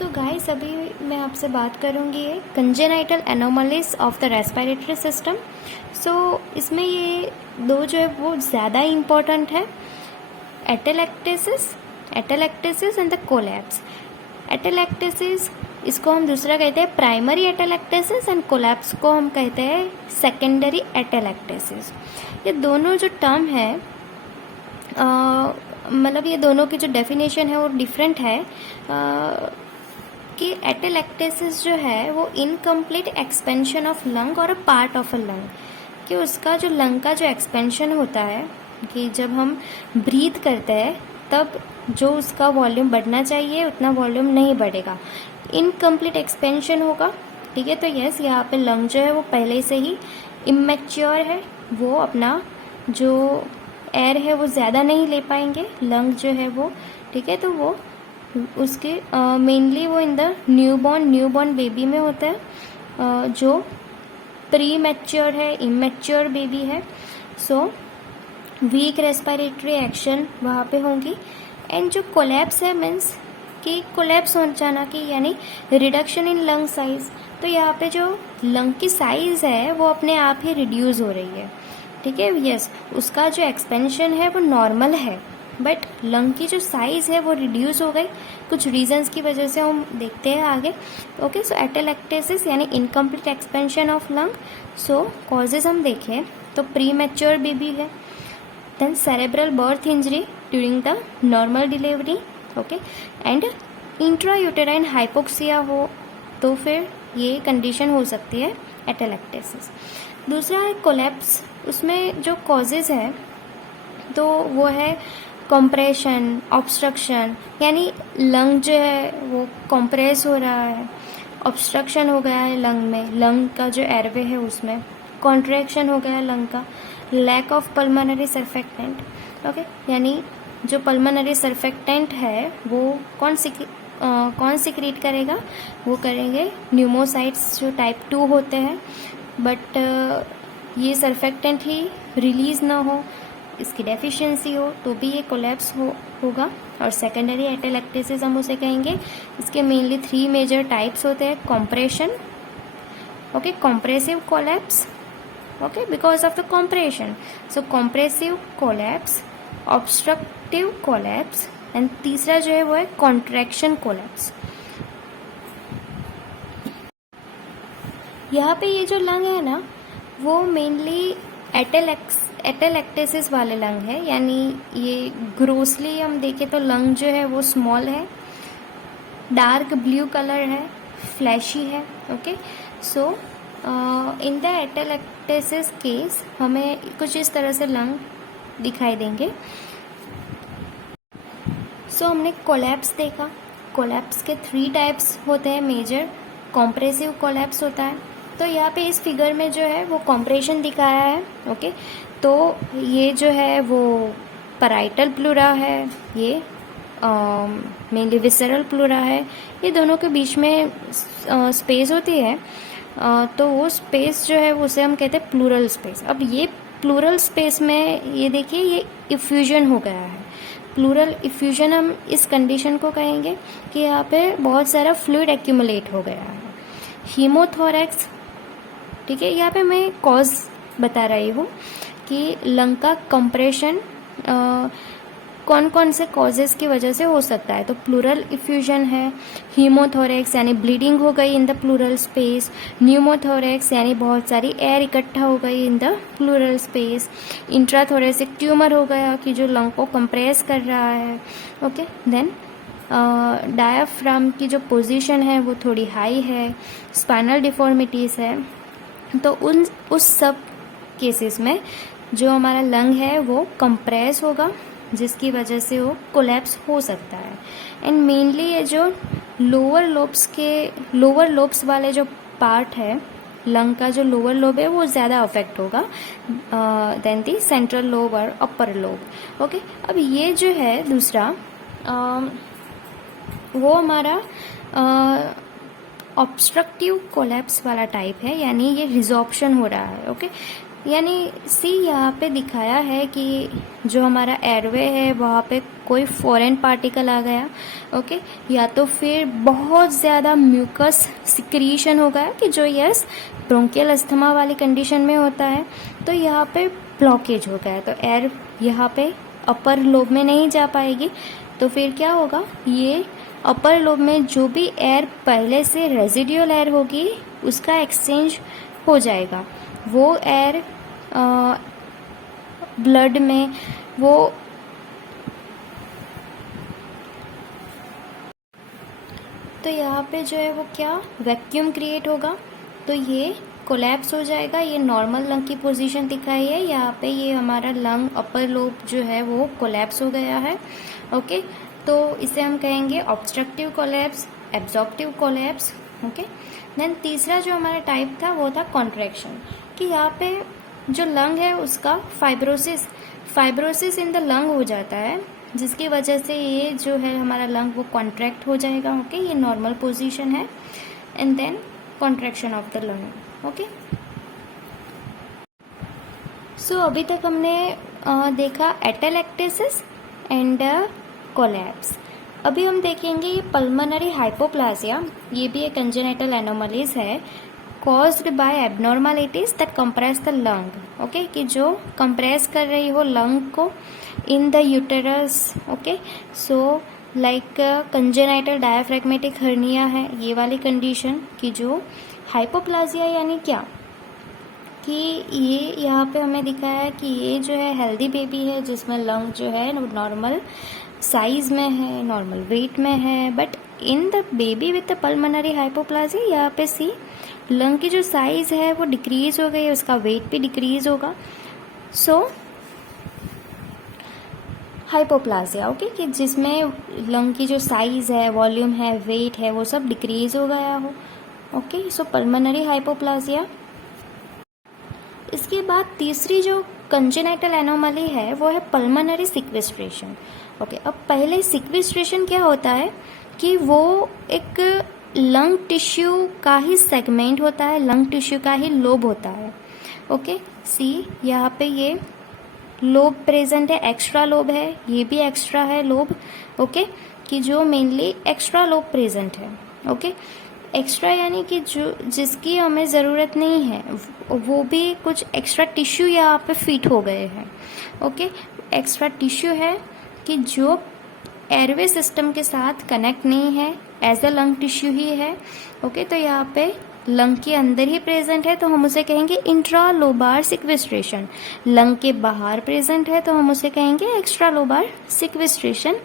So guys, अभी मैं आपसे बात करूँगी congenital anomalies of the respiratory system. So इसमें ये दो जो है वो ज़्यादा इम्पॉर्टेंट है, atelectasis and the collapse. Atelectasis इसको हम दूसरा कहते हैं प्राइमरी एटेलेक्टेसिस एंड कोलैप्स को हम कहते हैं सेकेंडरी एटेलेक्टेसिस। ये दोनों जो टर्म है मतलब ये दोनों की जो डेफिनेशन है वो डिफरेंट है। कि एटेलेक्टेसिस जो है वो इनकम्प्लीट एक्सपेंशन ऑफ लंग और a part of a lung, कि उसका जो लंग का जो एक्सपेंशन होता है कि जब हम ब्रीथ करते हैं तब जो उसका वॉल्यूम बढ़ना चाहिए उतना वॉल्यूम नहीं बढ़ेगा, इनकम्प्लीट एक्सपेंशन होगा। ठीक है, तो यस, यहाँ पे लंग जो है वो पहले से ही इमेच्योर है, वो अपना जो एयर है वो ज़्यादा नहीं ले पाएंगे लंग जो है वो। ठीक है, तो वो उसके मेनली वो इन द न्यूबॉर्न बेबी में होता है, जो प्री मैच्योर है, इमेच्योर बेबी है। सो वीक रेस्पिरेटरी एक्शन वहाँ पे होंगी। एंड जो कोलैप्स है मीन्स कि कोलैप्स हो जाना, कि यानी रिडक्शन इन लंग साइज। तो यहाँ पे जो लंग की साइज है वो अपने आप ही रिड्यूस हो रही है। ठीक है, यस, उसका जो एक्सपेंशन है वो नॉर्मल है, बट लंग की जो साइज़ है वो रिड्यूस हो गई कुछ रीजंस की वजह से, हम देखते हैं आगे। ओके, सो एटेलेक्टेसिस यानी incomplete expansion of lung. So causes हम देखें तो प्री मैच्योर बेबी है, then cerebral birth injury during the normal delivery. Okay, and intrauterine hypoxia हो तो फिर ये कंडीशन हो सकती है एटेलेक्टेसिस। दूसरा है कोलैप्स, उसमें जो कॉजेज है तो वो है कंप्रेशन, ऑब्स्ट्रक्शन, यानी लंग जो है वो कंप्रेस हो रहा है, ऑब्स्ट्रक्शन हो गया है लंग में, लंग का जो एयरवे है उसमें कॉन्ट्रैक्शन हो गया है लंग का, lack of pulmonary surfactant. Okay, यानी जो पल्मोनरी सर्फेक्टेंट है वो कौन सिक्रीट करेगा, वो करेंगे न्यूमोसाइट्स जो टाइप 2 होते हैं, बट ये सर्फेक्टेंट ही रिलीज ना हो, इसकी डेफिशिएंसी हो तो भी ये कोलैप्स होगा। और सेकेंडरी एटेलेक्टेसिस हम उसे कहेंगे। इसके मेनली 3 मेजर टाइप्स होते हैं, compression, okay, compressive collapse, okay, because of the compression, so compressive collapse, obstructive collapse, and तीसरा जो है वो है कॉन्ट्रैक्शन कोलैप्स। यहाँ पे ये जो लंग है ना वो मेनली एटेलेक्टेसिस वाले लंग है, यानी ये ग्रोसली हम देखें तो लंग जो है वो स्मॉल है, डार्क ब्लू कलर है, फ्लैशी है। Okay, so in the atelectasis case हमें कुछ इस तरह से लंग दिखाई देंगे। सो हमने कोलैप्स देखा, कोलैप्स के 3 टाइप्स होते हैं मेजर। कॉम्प्रेसिव कोलैप्स होता है, तो यहाँ पे इस फिगर में जो है वो कॉम्प्रेशन दिखाया है। ओके, तो ये जो है वो पैराइटल प्लूरा है, ये मेनली विसरल प्लूरा है, ये दोनों के बीच में स्पेस होती है, तो वो स्पेस जो है उसे हम कहते हैं प्लूरल स्पेस। अब ये प्लूरल स्पेस में ये देखिए ये इफ्यूजन हो गया है, प्लूरल इफ्यूजन हम इस कंडीशन को कहेंगे कि यहाँ पे बहुत सारा फ्लूइड एक्यूमुलेट हो गया है। हीमोथोरैक्स, ठीक है, यहाँ पे मैं कॉज बता रही हूँ कि लंग का कंप्रेशन कौन कौन से कॉजेज की वजह से हो सकता है। तो प्लूरल इफ्यूजन है, हीमोथोरैक्स यानी ब्लीडिंग हो गई इन द प्लूरल स्पेस, न्यूमोथोरैक्स यानी बहुत सारी एयर इकट्ठा हो गई इन the pleural space, intrathoracic tumour हो गया कि जो लंग को कंप्रेस कर रहा है। ओके, देन डायाफ्राम की जो पोजीशन है वो थोड़ी हाई है, स्पाइनल डिफॉर्मिटीज़ है। तो उस सब केसेस में जो हमारा लंग है वो कंप्रेस होगा, जिसकी वजह से वो कोलैप्स हो सकता है। एंड मेनली ये जो लोअर लोब्स वाले जो पार्ट है लंग का, जो लोअर लोब है वो ज़्यादा अफेक्ट होगा देन दी सेंट्रल लोब और अपर लोब। ओके, अब ये जो है दूसरा वो हमारा ऑब्स्ट्रक्टिव कोलैप्स वाला टाइप है, यानी ये रिजॉर्प्शन हो रहा है। ओके, यानी सी यहाँ पे दिखाया है कि जो हमारा एयरवे है वहाँ पे कोई फॉरेन पार्टिकल आ गया, ओके, या तो फिर बहुत ज़्यादा म्यूकस सिक्रीशन हो गया कि जो यस ब्रोंकियल अस्थमा वाली कंडीशन में होता है, तो यहाँ पे ब्लॉकेज हो गया, तो एयर यहाँ पे अपर लोब में नहीं जा पाएगी। तो फिर क्या होगा, ये अपर लोब में जो भी एयर पहले से रेजिडुअल एयर होगी उसका एक्सचेंज हो जाएगा, वो एयर ब्लड में वो तो यहाँ पे जो है वो क्या वैक्यूम क्रिएट होगा, तो ये कोलैप्स हो जाएगा। ये नॉर्मल लंग की पोजीशन दिखाई है, यहाँ पे ये हमारा लंग अपर लोब जो है वो कोलैप्स हो गया है, ओके। तो इसे हम कहेंगे obstructive collapse, absorptive collapse, okay. Then तीसरा जो हमारा टाइप था वो था कॉन्ट्रैक्शन, कि यहाँ पे जो लंग है उसका फाइब्रोसिस इन द लंग हो जाता है, जिसकी वजह से ये जो है हमारा लंग वो कॉन्ट्रैक्ट हो जाएगा, ओके। ये नॉर्मल पोजीशन है, and then contraction of the lung, okay. सो अभी तक हमने देखा एटेलेक्टेसिस एंड कोलैप्स। अभी हम देखेंगे ये पल्मोनरी हाइपोप्लासिया, ये भी एक कंजेनिटल एनोमलीज है caused by abnormalities that compress the lung, okay, कि जो कंप्रेस कर रही हो लंग को in the uterus, okay. So like congenital diaphragmatic hernia है ये वाली कंडीशन, की जो हाइपोप्लासिया यानी क्या कि ये यहाँ पे हमें दिखाया है कि ये जो है हेल्दी बेबी है जिसमें लंग जो है नॉर्मल साइज में है, नॉर्मल वेट में है, but in the baby with the pulmonary hypoplasia यहाँ पे सी लंग की जो साइज है वो डिक्रीज हो गई है, उसका वेट भी डिक्रीज होगा। सो हाइपोप्लासिया, ओके, कि जिसमें लंग की जो साइज है, वॉल्यूम है, वेट है, वो सब डिक्रीज हो गया हो, ओके। सो पल्मोनरी हाइपोप्लासिया। इसके बाद तीसरी जो कंजेनाइटल एनोमली है वो है पल्मोनरी सिक्वेस्ट्रेशन, ओके। अब पहले सिक्वेस्ट्रेशन क्या होता है कि वो एक लंग टिश्यू का ही सेगमेंट होता है, लंग टिश्यू का ही लोब होता है, ओके। सी यहाँ पे ये लोब प्रेजेंट है, एक्स्ट्रा लोब है, ये भी एक्स्ट्रा है लोब, ओके, कि जो मेनली एक्स्ट्रा लोब प्रेजेंट है, ओके। एक्स्ट्रा यानी कि जो जिसकी हमें ज़रूरत नहीं है, वो भी कुछ एक्स्ट्रा टिश्यू यहाँ पे फिट हो गए हैं, ओके। एक्स्ट्रा टिश्यू है कि जो एयरवे सिस्टम के साथ कनेक्ट नहीं है, एज अ लंग टिश्यू ही है, ओके। तो यहाँ पे लंग के अंदर ही प्रेजेंट है तो हम उसे कहेंगे इंट्रा लोबार सिक्वेस्ट्रेशन, लंग के बाहर प्रेजेंट है तो हम उसे कहेंगे extra lobar sequestration,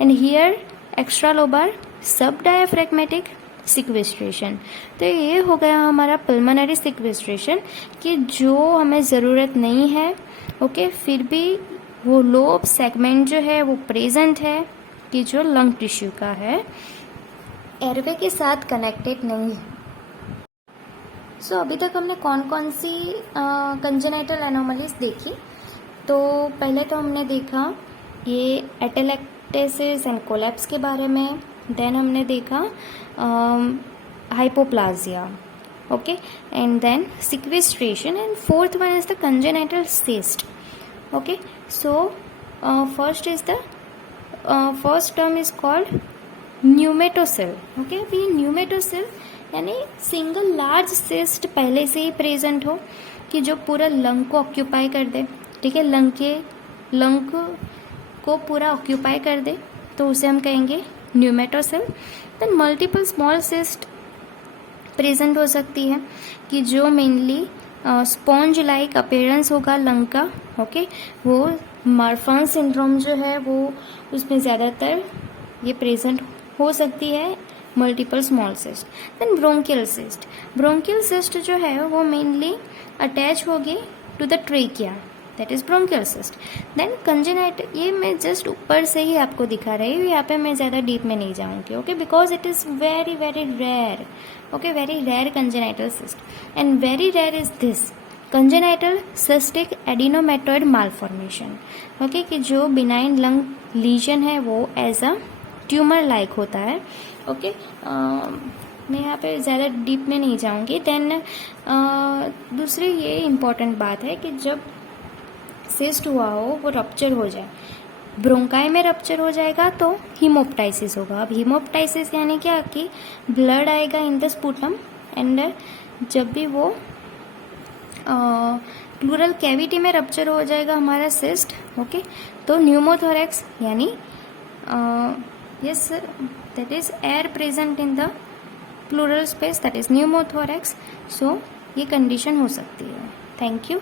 and here extra lobar सब डायाफ्रेगमेटिक सिक्वेस्ट्रेशन। तो ये हो गया हमारा पल्मोनरी सिक्वेस्ट्रेशन कि जो हमें ज़रूरत नहीं है, ओके, फिर भी वो लोब सेगमेंट जो है वो प्रेजेंट है कि जो लंग टिश्यू का है, एयरवे के साथ कनेक्टेड नहीं है। सो अभी तक हमने कौन कौन सी कंजेनाइटल एनोमलीज देखी, तो पहले तो हमने देखा ये एटेलेक्टेसिस एंड कोलैप्स के बारे में, देन हमने देखा hypoplasia, okay, and then sequestration, and fourth one is the congenital cyst, okay. So first term is called pneumatocele, okay. अभी न्यूमेटोसेल यानी सिंगल लार्ज सिस्ट पहले से ही प्रेजेंट हो कि जो पूरा लंग को ऑक्यूपाई कर दे, ठीक है, लंग को पूरा ऑक्यूपाई कर दे, तो उसे हम कहेंगे pneumatocele. Then multiple small cyst present हो सकती है कि जो मेनली स्पॉन्ज लाइक अपीयरेंस होगा लंग का, ओके। वो मार्फन सिंड्रोम जो है वो उसमें ज़्यादातर ये प्रेजेंट हो सकती है, multiple small cyst. Then bronchial cyst जो है वो मेनली अटैच होगी to the trachea, that is bronchial cyst. Then congenital, ये मैं जस्ट ऊपर से ही आपको दिखा रही हूँ, यहाँ पे मैं ज़्यादा डीप में नहीं जाऊँगी, okay, because it is very very rare, okay, very rare congenital cyst, and very rare is this congenital cystic adenomatoid malformation, okay, कि जो बिनाइन लंग लीजन है वो एज अ ट्यूमर लाइक होता है, ओके। मैं यहाँ पे ज़्यादा डीप में नहीं जाऊँगी। देन दूसरी ये इम्पॉर्टेंट बात है कि जब सिस्ट हुआ हो वो रप्चर हो जाए, ब्रोंकाई में रप्चर हो जाएगा तो हीमोप्टाइसिस होगा। अब हीमोप्टाइसिस यानी क्या कि ब्लड आएगा इन द स्पूटम एंड जब भी वो प्लूरल कैविटी में रप्चर हो जाएगा हमारा सिस्ट, ओके, तो न्यूमोथोरैक्स यानी yes sir, that is air present in the pleural space, that is pneumothorax. So ये कंडीशन हो सकती है। Thank you.